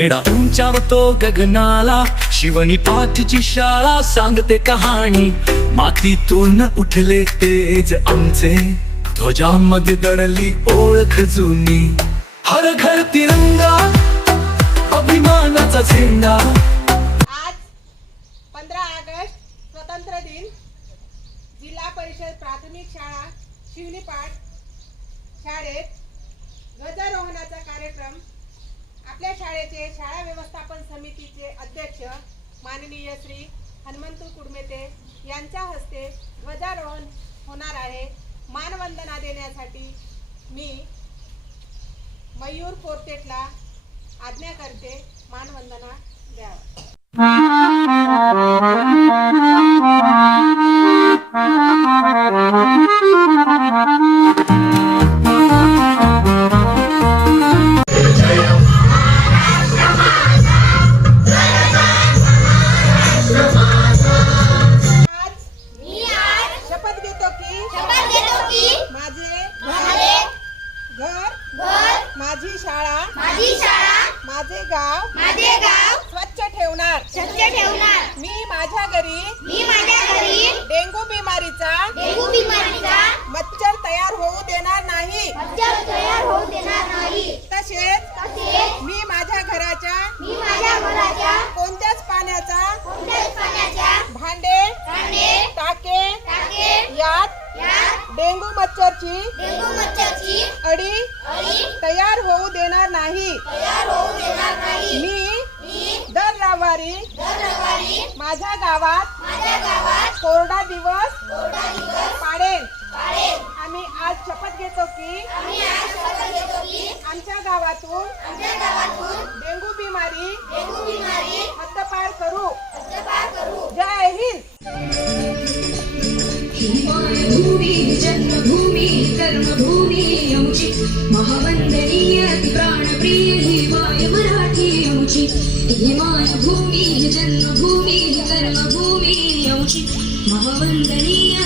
खेडा उंचावतो गगनाला शिवनी पाठची शाळा सांगते कहाणी. मातीतून उठले तेज आमचे. ध्वजामध्ये दडली ओळख जुनी. हर घर तिरंगा अभिमानाचा झेंडा. आज पंधरा ऑगस्ट स्वतंत्र दिन. जिल्हा परिषद प्राथमिक शाळा शिवनीपाट शाळेत ध्वजारोहणाचा कार्यक्रम. आपल्या शाळेचे शाळा व्यवस्थापन समितीचे अध्यक्ष माननीय श्री हनुमंत कुडमेते यांच्या हस्ते ध्वजारोहण होणार आहे. मानवंदना देण्यासाठी मी मयूर पोर्तेटला आज्ञा करते. मानवंदना द्यावा. माझी शाळा माझे गाव माझे गाव स्वच्छ ठेवणार. स्वच्छ ठेवणार. मी माझ्या घरी मी माझ्या घरी डेंगू बिमारीचा डेंगू बिमारीचा मच्छर तयार होऊ देणार नाही. मच्छर तयार होऊ देणार नाही. तसेच तसेच मी माझ्या घराच्या मी माझ्या घराच्या कोणत्याच पाण्याचा कोणत्याच पाण्याच्या भांडे भांडे टाके टाके यात यात डेंगू मच्छरची डेंगू मच्छरची अडी अळी तयार होऊ देणार नाही. तयार होऊ देणार नाही. मी मी दर रविवारी माझ्या गावात माझ्या गावात कोरडा दिवस पाडेन आम्ही आज शपथ घेतो की आम्ही आज शपथ घेतो की आमच्या गावातून आमच्या गावातून डेंगू बिमारी हद्दपार करू. जय हिंद. भूमी जन्मभूमी कर्मभूमी. महावंदनीय प्राणप्रिय ही माय मराठी आमची ही माय भूमी जन्मभूमी कर्मभूमी आमची महावंदनीय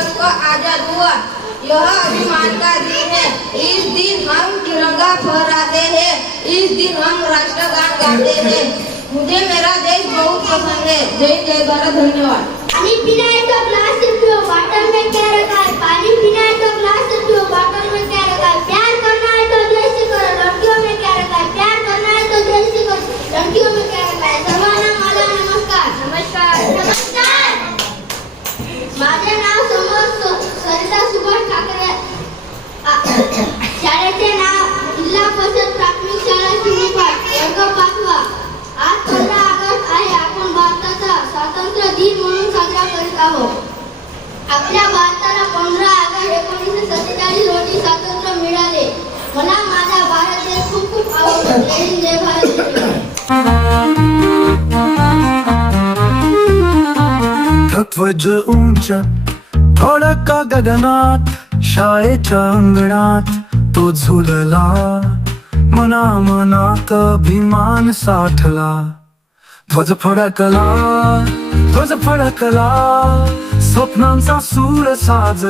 15 अगस्त को आज़ाद हुआ। यह अभिमान का दिन है। इस दिन हम तिरंगा फहराते हैं। इस दिन हम राष्ट्रगान गाते हैं। मुझे मेरा देश बहुत पसंद है। जय जय भारत, धन्यवाद। ध्वज उंच थोडका गगनात शाळेच्या अंगणात तो झुलला मना मनात अभिमान साठला. ध्वज फडकला ध्वज फडकला स्वप्नांचा सूर साज